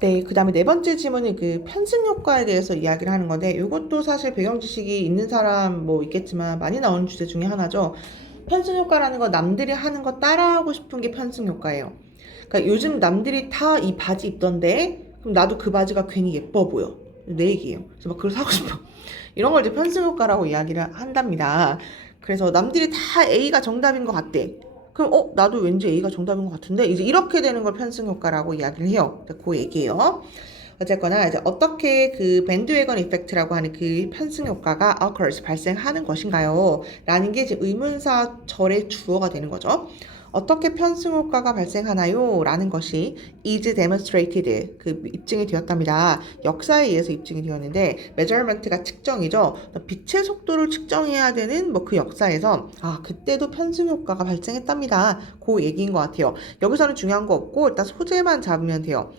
네, 그 다음에 네 번째 질문은 그 편승 효과에 대해서 이야기를 하는 건데 이것도 사실 배경 지식이 있는 사람 뭐 있겠지만 많이 나오는 주제 중에 하나죠. 편승 효과라는 건 남들이 하는 거 따라하고 싶은 게 편승 효과예요. 그러니까 요즘 남들이 다 이 바지 입던데 그럼 나도 그 바지가 괜히 예뻐 보여. 내 얘기예요. 그래서 막 그걸 사고 싶어. 이런 걸 이제 편승 효과라고 이야기를 한답니다. 그래서 남들이 다 A가 정답인 것 같대. 그럼 나도 왠지 A가 정답인 것 같은데 이제 이렇게 되는 걸 편승 효과라고 이야기를 해요. 그 얘기예요. 어쨌거나 이제 어떻게 그 밴드웨건 이펙트라고 하는 그 편승 효과가 occurs 발생하는 것인가요? 라는 게 이제 의문사 절의 주어가 되는 거죠. 어떻게 편승 효과가 발생하나요? 라는 것이 is demonstrated 그 입증이 되었답니다. 역사에 의해서 입증이 되었는데 measurement가 측정이죠. 빛의 속도를 측정해야 되는 뭐 그 역사에서 그때도 편승 효과가 발생했답니다. 그 얘기인 것 같아요. 여기서는 중요한 거 없고 일단 소재만 잡으면 돼요.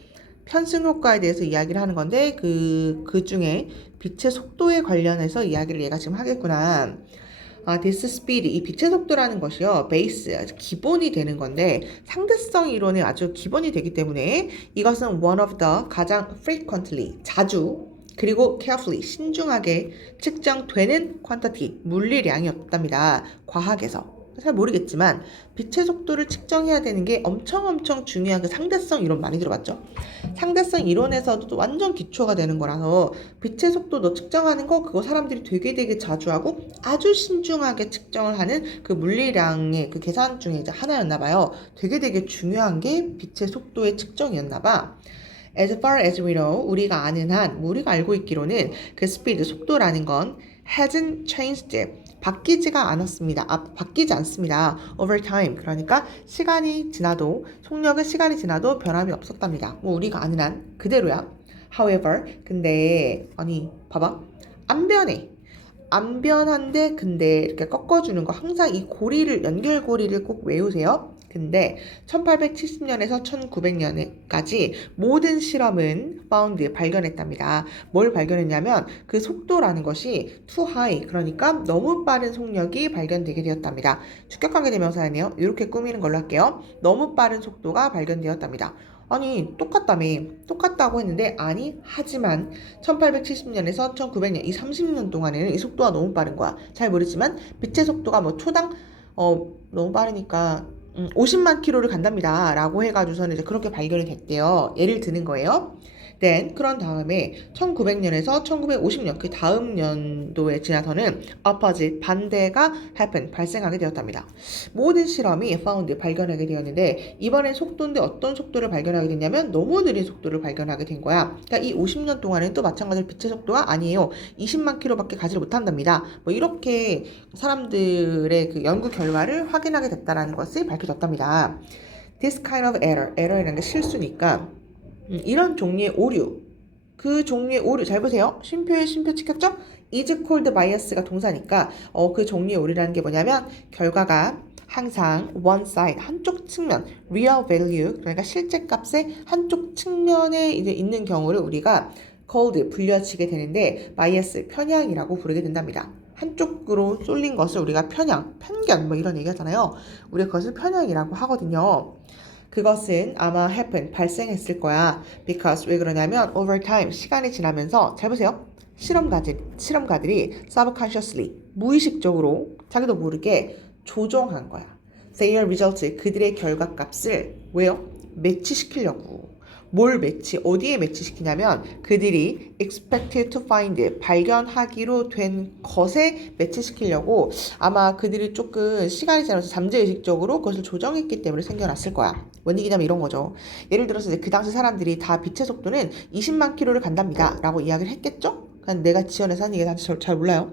편승 효과에 대해서 이야기를 하는 건데 그 중에 빛의 속도에 관련해서 이야기를 얘가 지금 하겠구나. this speed, 이 빛의 속도라는 것이요, 베이스, 아주 기본이 되는 건데, 상대성 이론의 아주 기본이 되기 때문에 이것은 one of the 가장 frequently, 자주, 그리고 carefully, 신중하게 측정되는 quantity, 물리량이었답니다. 과학에서. 잘 모르겠지만, 빛의 속도를 측정해야 되는 게 엄청 중요한 그 상대성 이론 많이 들어봤죠? 상대성 이론에서도 완전 기초가 되는 거라서 빛의 속도 너 측정하는 거 그거 사람들이 되게 자주 하고 아주 신중하게 측정을 하는 그 물리량의 그 계산 중에 이제 하나였나 봐요. 되게 중요한 게 빛의 속도의 측정이었나 봐. As far as we know, 우리가 아는 한, 우리가 알고 있기로는 그 스피드, 속도라는 건 hasn't changed, 바뀌지가 않았습니다. 바뀌지 않습니다. Over time, 그러니까 시간이 지나도, 속력은 시간이 지나도 변함이 없었답니다. 뭐 우리가 아는 한 그대로야. However, 근데 아니 봐봐, 안 변해. 안 변한데 근데 이렇게 꺾어주는 거 항상 이 고리를 연결고리를 꼭 외우세요. 근데 1870년에서 1900년까지 모든 실험은 found 발견했답니다. 뭘 발견했냐면 그 속도라는 것이 too high, 그러니까 너무 빠른 속력이 발견되게 되었답니다. 축격관계 대명사네요. 이렇게 꾸미는 걸로 할게요. 너무 빠른 속도가 발견되었답니다. 아니 똑같다고 했는데 아니 하지만 1870년에서 1900년 이 30년 동안에는 이 속도가 너무 빠른 거야. 잘 모르지만 빛의 속도가 뭐 초당 너무 빠르니까 50만 킬로를 간답니다 라고 해가지고서는 이제 그렇게 발견이 됐대요. 예를 드는 거예요. Then 그런 다음에 1900년에서 1950년 그 다음 연도에 지나서는 opposite 반대가 happen 발생하게 되었답니다. 모든 실험이 found 발견하게 되었는데 이번엔 속도인데 어떤 속도를 발견하게 됐냐면 너무 느린 속도를 발견하게 된 거야. 그러니까 이 50년 동안은 또 마찬가지로 빛의 속도가 아니에요. 20만 킬로밖에 가지를 못한답니다. 뭐 이렇게 사람들의 그 연구 결과를 확인하게 됐다라는 것을 밝혀졌답니다. This kind of error이라는 게 실수니까 이런 종류의 오류, 그 종류의 오류 잘 보세요. 쉼표에 쉼표 찍혔죠? is called bias가 동사니까 그 종류의 오류라는 게 뭐냐면 결과가 항상 one side 한쪽 측면 real value 그러니까 실제 값의 한쪽 측면에 이제 있는 경우를 우리가 called 불려지게 되는데 bias 편향이라고 부르게 된답니다. 한쪽으로 쏠린 것을 우리가 편견 뭐 이런 얘기 하잖아요. 우리가 그것을 편향이라고 하거든요. 그것은 아마 happen, 발생했을 거야. Because 왜 그러냐면 over time, 시간이 지나면서 잘 보세요. 실험가들이 subconsciously, 무의식적으로 자기도 모르게 조정한 거야. Their results, 그들의 결과값을 왜요? 매치시키려고. 어디에 매치시키냐면 그들이 expected to find, 발견하기로 된 것에 매치시키려고 아마 그들이 조금 시간이 지나면서 잠재의식적으로 그것을 조정했기 때문에 생겨났을 거야. 뭔 얘기냐면 이런 거죠. 예를 들어서 이제 그 당시 사람들이 다 빛의 속도는 20만 킬로를 간답니다 라고 이야기를 했겠죠? 그러니까 내가 지원해서 한 얘기가 잘 몰라요.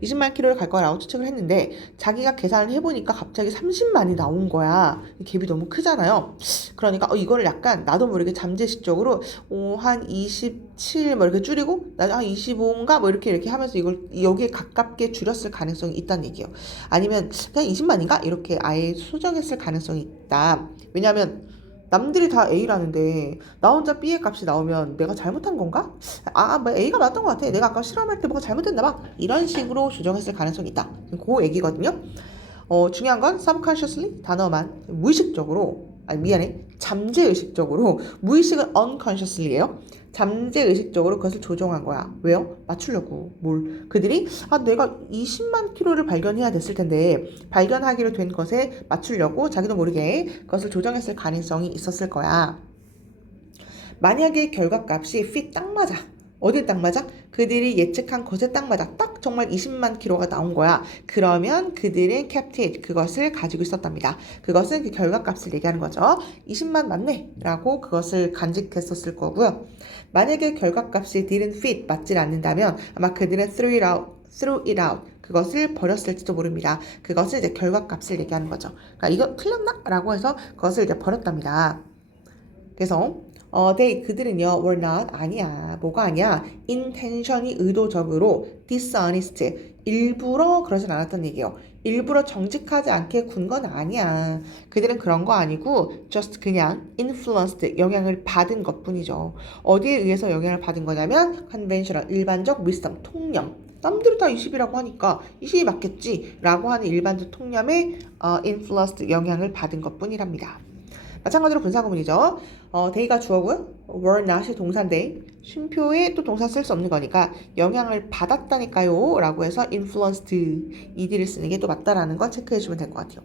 20만 킬로를 갈 거라고 추측을 했는데 자기가 계산을 해보니까 갑자기 30만이 나온 거야. 갭이 너무 크잖아요. 그러니까 이거를 약간 나도 모르게 잠재식적으로 한 27 뭐 이렇게 줄이고 나중에 한 25인가 뭐 이렇게 하면서 이걸 여기에 가깝게 줄였을 가능성이 있다는 얘기예요. 아니면 그냥 20만인가 이렇게 아예 수정했을 가능성이 있다. 왜냐하면 남들이 다 A라는데 나 혼자 B의 값이 나오면 내가 잘못한 건가? 뭐 A가 맞던 것 같아. 내가 아까 실험할 때 뭐가 잘못됐나 봐. 이런 식으로 조정했을 가능성이 있다. 그 얘기거든요. 중요한 건 subconsciously 단어만 무의식적으로 미안해. 잠재의식적으로, 무의식은 unconsciously예요. 잠재의식적으로 그것을 조종한 거야. 왜요? 맞추려고. 뭘? 그들이 내가 20만 킬로를 발견해야 됐을 텐데 발견하기로 된 것에 맞추려고 자기도 모르게 그것을 조정했을 가능성이 있었을 거야. 만약에 결과값이 fit 딱 맞아. 어디에 딱 맞아? 그들이 예측한 것에 딱 맞아. 딱 정말 20만 킬로가 나온 거야. 그러면 그들은 kept it, 그것을 가지고 있었답니다. 그것은 그 결과값을 얘기하는 거죠. 20만 맞네 라고 그것을 간직했었을 거고요. 만약에 결과값이 didn't fit, 맞질 않는다면 아마 그들은 threw it out, 그것을 버렸을지도 모릅니다. 그것은 이제 결과값을 얘기하는 거죠. 그러니까 이거 틀렸나? 라고 해서 그것을 이제 버렸답니다. 그래서 그들은요, were not, 아니야. 뭐가 아니야? intention이 의도적으로, dishonest, 일부러 그러진 않았던 얘기예요. 일부러 정직하지 않게 군 건 아니야. 그들은 그런 거 아니고, just 그냥 influenced, 영향을 받은 것 뿐이죠. 어디에 의해서 영향을 받은 거냐면, conventional, 일반적 wisdom, 통념. 남들이 다 20이라고 하니까 20이 맞겠지 라고 하는 일반적 통념에 influenced, 영향을 받은 것 뿐이랍니다. 마찬가지로 분사구문이죠. they가 주어고요. were not이 동사인데 쉼표에 또 동사 쓸 수 없는 거니까 영향을 받았다니까요 라고 해서 influenced ed를 쓰는 게 또 맞다라는 거 체크해 주면 될 것 같아요.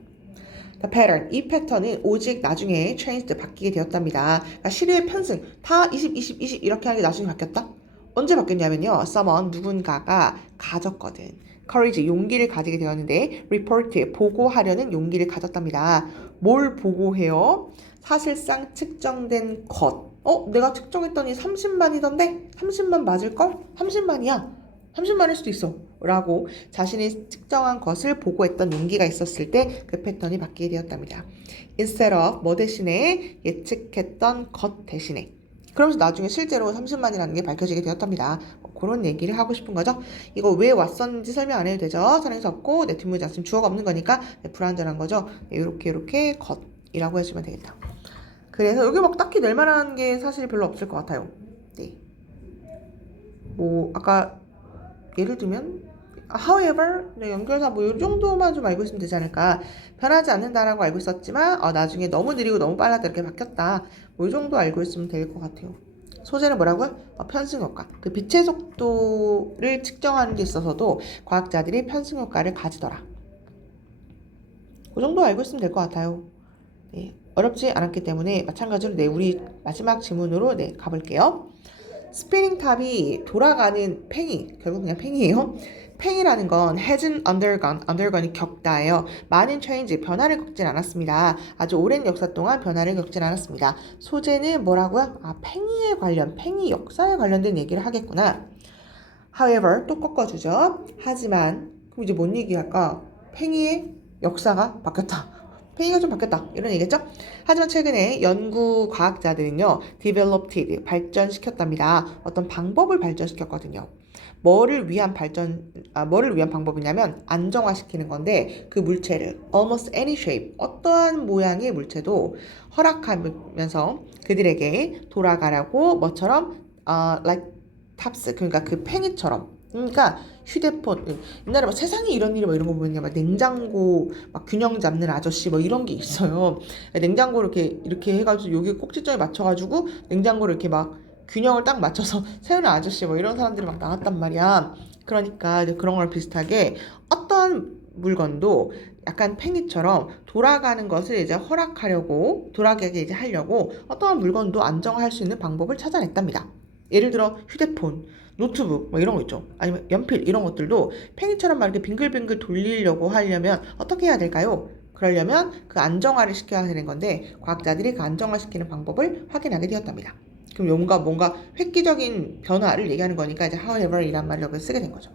The pattern, 이 패턴은 오직 나중에 changed, 바뀌게 되었답니다. 그러니까 시류의 편승, 다 20, 20, 20 이렇게 하는 게 나중에 바뀌었다? 언제 바뀌었냐면요. someone, 누군가가 가졌거든. courage, 용기를 가지게 되었는데 report, 보고하려는 용기를 가졌답니다. 뭘 보고해요? 사실상 측정된 것. 내가 측정했더니 30만이던데? 30만 맞을걸? 30만이야. 30만일 수도 있어. 라고 자신이 측정한 것을 보고했던 용기가 있었을 때 그 패턴이 바뀌게 되었답니다. instead of, 뭐 대신에? 예측했던 것 대신에. 그러면서 나중에 실제로 30만이라는 게 밝혀지게 되었답니다. 그런 얘기를 하고 싶은 거죠. 이거 왜 왔었는지 설명 안 해도 되죠. 선행사 없고 네, 뒷문장 쓰면 주어가 없는 거니까 네, 불완전한 거죠. 네, 이렇게 것이라고 해주면 되겠다. 그래서 여기 막 딱히 낼 만한 게 사실 별로 없을 것 같아요. 네. 뭐 아까 예를 들면 however, 네, 연결사 뭐 이 정도만 좀 알고 있으면 되지 않을까. 변하지 않는다라고 알고 있었지만 나중에 너무 느리고 너무 빨라도 이렇게 바뀌었다. 뭐 이 정도 알고 있으면 될 것 같아요. 소재는 뭐라고요? 편승효과. 그 빛의 속도를 측정하는 데 있어서도 과학자들이 편승효과를 가지더라. 그 정도 알고 있으면 될 것 같아요. 네, 어렵지 않았기 때문에 마찬가지로 네, 우리 마지막 지문으로 네, 가볼게요. 스피닝 탑이 돌아가는 팽이, 결국 그냥 팽이에요. 팽이라는 건 hasn't undergone이 겪다예요. 많은 change, 변화를 겪진 않았습니다. 아주 오랜 역사 동안 변화를 겪진 않았습니다. 소재는 뭐라고요? 팽이에 관련, 팽이 역사에 관련된 얘기를 하겠구나. However, 또 꺾어주죠. 하지만, 그럼 이제 뭔 얘기할까? 팽이의 역사가 바뀌었다. 팽이가 좀 바뀌었다. 이런 얘기겠죠? 하지만 최근에 연구 과학자들은요, developed, 발전시켰답니다. 어떤 방법을 발전시켰거든요. 뭐를 위한 방법이냐면 안정화시키는 건데 그 물체를 almost any shape, 어떠한 모양의 물체도 허락하면서 그들에게 돌아가라고 뭐처럼 like 탑스, 그러니까 그 팽이처럼. 그러니까 휴대폰, 옛날에 막 세상에 이런 일이 막 이런 거 보면 막 냉장고 막 균형 잡는 아저씨 뭐 이런 게 있어요. 냉장고 이렇게 해가지고 여기 꼭지점에 맞춰가지고 냉장고를 이렇게 막 균형을 딱 맞춰서 세우는 아저씨 뭐 이런 사람들이 막 나왔단 말이야. 그러니까 이제 그런 걸 비슷하게 어떠한 물건도 약간 팽이처럼 돌아가는 것을 이제 돌아가게 이제 하려고 어떠한 물건도 안정화할 수 있는 방법을 찾아냈답니다. 예를 들어 휴대폰, 노트북 뭐 이런 거 있죠. 아니면 연필 이런 것들도 팽이처럼 막 이렇게 빙글빙글 돌리려고 하려면 어떻게 해야 될까요? 그러려면 그 안정화를 시켜야 되는 건데 과학자들이 그 안정화시키는 방법을 확인하게 되었답니다. 그럼 뭔가 획기적인 변화를 얘기하는 거니까 이제 however 이란 말을 여기 쓰게 된 거죠.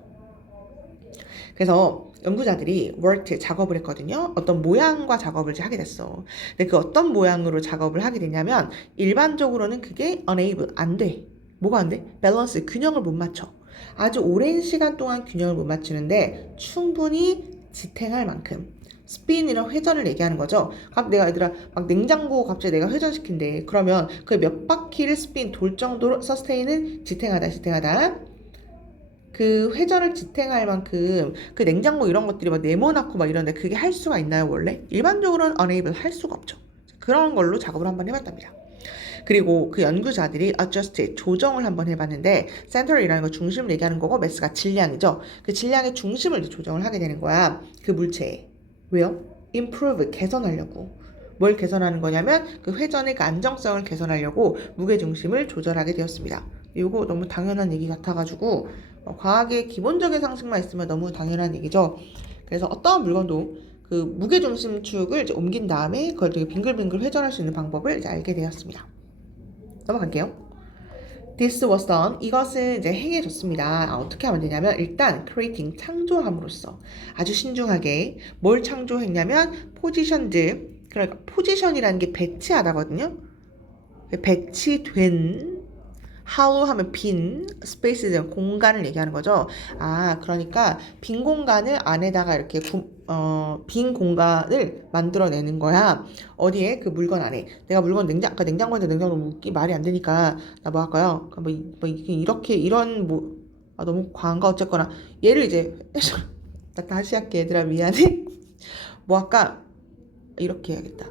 그래서 연구자들이 worked, 작업을 했거든요. 어떤 모양과 작업을 이제 하게 됐어. 근데 그 어떤 모양으로 작업을 하게 되냐면 일반적으로는 그게 unable, 안 돼. 뭐가 안 돼? 밸런스, 균형을 못 맞춰. 아주 오랜 시간 동안 균형을 못 맞추는데 충분히 지탱할 만큼 스핀이랑 회전을 얘기하는 거죠. 내가 얘들아 막 냉장고 갑자기 내가 회전시킨대. 그러면 그 몇 바퀴를 스핀 돌 정도로 서스테인은 지탱하다. 그 회전을 지탱할 만큼 그 냉장고 이런 것들이 막 네모나고 막 이런데 그게 할 수가 있나요 원래? 일반적으로는 unable, 할 수가 없죠. 그런 걸로 작업을 한번 해봤답니다. 그리고 그 연구자들이 adjust, 조정을 한번 해봤는데 center이라는 거 중심을 얘기하는 거고 mass가 질량이죠. 그 질량의 중심을 이제 조정을 하게 되는 거야. 그 물체에. 왜요? improve, 개선하려고. 뭘 개선하는 거냐면 그 회전의 그 안정성을 개선하려고 무게중심을 조절하게 되었습니다. 이거 너무 당연한 얘기 같아가지고 과학의 기본적인 상식만 있으면 너무 당연한 얘기죠. 그래서 어떠한 물건도 그 무게중심축을 이제 옮긴 다음에 그걸 되게 빙글빙글 회전할 수 있는 방법을 이제 알게 되었습니다. 넘어갈게요. This was done. 이것은 이제 행해졌습니다. 어떻게 하면 되냐면 일단 creating, 창조함으로써 아주 신중하게 뭘 창조했냐면 positioned, 그러니까 포지션이라는 게 배치하다거든요. 배치된, how 하면 빈, space는 공간을 얘기하는 거죠. 그러니까 빈 공간을 안에다가 이렇게 빈 공간을 만들어내는 거야. 어디에? 그 물건 안에. 내가 물건 아까 냉장고인데 냉장고 묻기 말이 안 되니까 나 뭐 할까요? 이렇게 이런 너무 과한가 어쨌거나 얘를 이제 나 다시 할게 얘들아 미안해. 뭐 할까? 이렇게 해야겠다.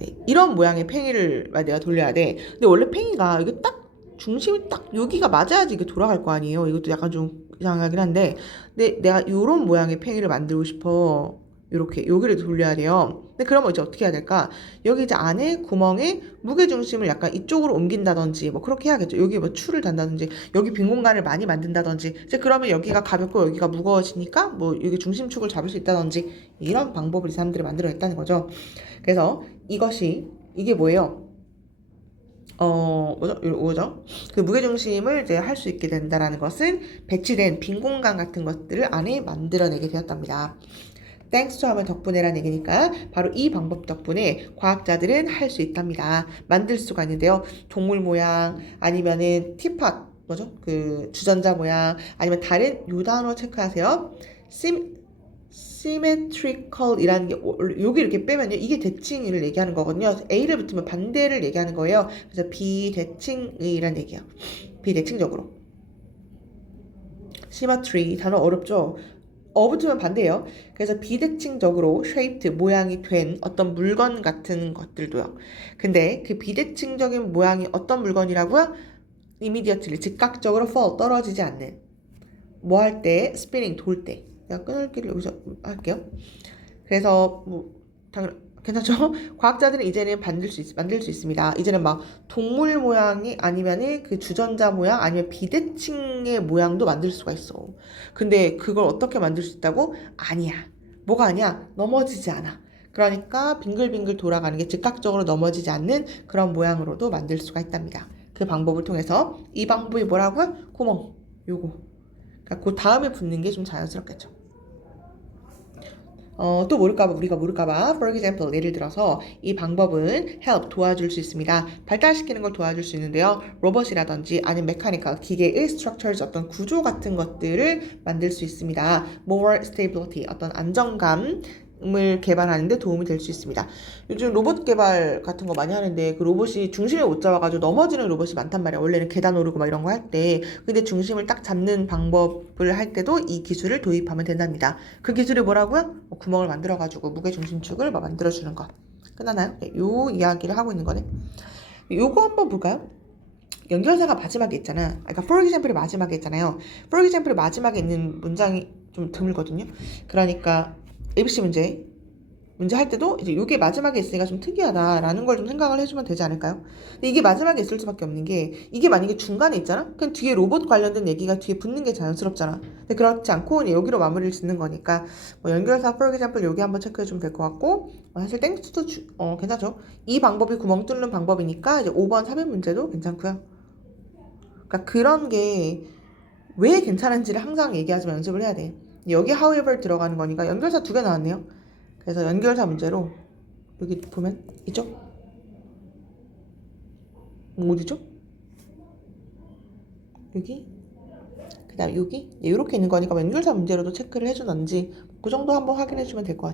네, 이런 모양의 팽이를 내가 돌려야 돼. 근데 원래 팽이가 이게 딱 중심이 딱 여기가 맞아야지 이게 돌아갈 거 아니에요. 이것도 약간 좀 이상하긴 한데, 근데 내가 이런 모양의 팽이를 만들고 싶어. 이렇게 여기를 돌려야 돼요. 근데 그러면 이제 어떻게 해야 될까? 여기 이제 안에 구멍에 무게 중심을 약간 이쪽으로 옮긴다든지 뭐 그렇게 해야겠죠. 여기 뭐 추를 단다든지 여기 빈 공간을 많이 만든다든지 이제 그러면 여기가 가볍고 여기가 무거워지니까 뭐 여기 중심축을 잡을 수 있다든지 이런 방법을 이 사람들이 만들어냈다는 거죠. 그래서 이게 뭐예요? 뭐죠? 그 무게중심을 이제 할 수 있게 된다라는 것은 배치된 빈 공간 같은 것들을 안에 만들어내게 되었답니다. thanks to 하면 덕분에란 얘기니까 바로 이 방법 덕분에 과학자들은 할 수 있답니다. 만들 수가 있는데요. 동물 모양 아니면은 티팟 뭐죠? 그 주전자 모양 아니면 다른 요 단어 체크하세요. symmetrical이라는 게 여기 이렇게 빼면요 이게 대칭을 얘기하는 거거든요. A를 붙으면 반대를 얘기하는 거예요. 그래서 비대칭이란 얘기예요. 비대칭적으로. symmetry 단어 어렵죠? 붙으면 반대예요. 그래서 비대칭적으로 shaped 모양이 된 어떤 물건 같은 것들도요. 근데 그 비대칭적인 모양이 어떤 물건이라고요? immediately 즉각적으로 fall 떨어지지 않는 뭐 할 때 spinning 돌 때. 내가 끊을기를 여기서 할게요. 그래서 괜찮죠? 과학자들은 이제는 만들 수 있습니다. 이제는 막 동물 모양이 아니면은 그 주전자 모양 아니면 비대칭의 모양도 만들 수가 있어. 근데 그걸 어떻게 만들 수 있다고? 아니야. 뭐가 아니야? 넘어지지 않아. 그러니까 빙글빙글 돌아가는 게 즉각적으로 넘어지지 않는 그런 모양으로도 만들 수가 있답니다. 그 방법을 통해서 이 방법이 뭐라고요? 구멍. 요거. 그러니까 그 다음에 붙는 게 좀 자연스럽겠죠. 또 우리가 모를까봐 for example 예를 들어서 이 방법은 help 도와줄 수 있습니다. 발달시키는 걸 도와줄 수 있는데요. 로봇이라든지 아니면 메카니컬 기계의 structures 어떤 구조 같은 것들을 만들 수 있습니다. more stability 어떤 안정감을 개발하는데 도움이 될 수 있습니다. 요즘 로봇 개발 같은 거 많이 하는데 그 로봇이 중심을 못 잡아가지고 넘어지는 로봇이 많단 말이야. 원래는 계단 오르고 막 이런 거 할 때. 근데 중심을 딱 잡는 방법을 할 때도 이 기술을 도입하면 된답니다. 그 기술이 뭐라고요? 구멍을 만들어가지고 무게중심축을 만들어주는 것. 끝나나요? 네, 요 이야기를 하고 있는 거네. 요거 한번 볼까요? 연결사가 마지막에 있잖아. 그러니까 for example이 마지막에 있잖아요. for example이 마지막에 있는 문장이 좀 드물거든요. 그러니까 ABC 문제 할 때도 이제 이게 마지막에 있으니까 좀 특이하다라는 걸 좀 생각을 해주면 되지 않을까요? 근데 이게 마지막에 있을 수밖에 없는 게 이게 만약에 중간에 있잖아? 그럼 뒤에 로봇 관련된 얘기가 뒤에 붙는 게 자연스럽잖아. 근데 그렇지 않고 여기로 마무리를 짓는 거니까 연결사 for example 여기 한번 체크해주면 될 것 같고 사실 땡스도 괜찮죠? 이 방법이 구멍 뚫는 방법이니까 이제 5번 3일 문제도 괜찮고요. 그러니까 그런 게 왜 괜찮은지를 항상 얘기하지만 연습을 해야 돼. 여기 however 들어가는 거니까 연결사 2개 나왔네요. 그래서 연결사 문제로 여기 보면 있죠? 어디죠? 여기? 그 다음 여기? 이렇게 있는 거니까 연결사 문제로도 체크를 해주던지 그 정도 한번 확인해 주면 될 것 같아요.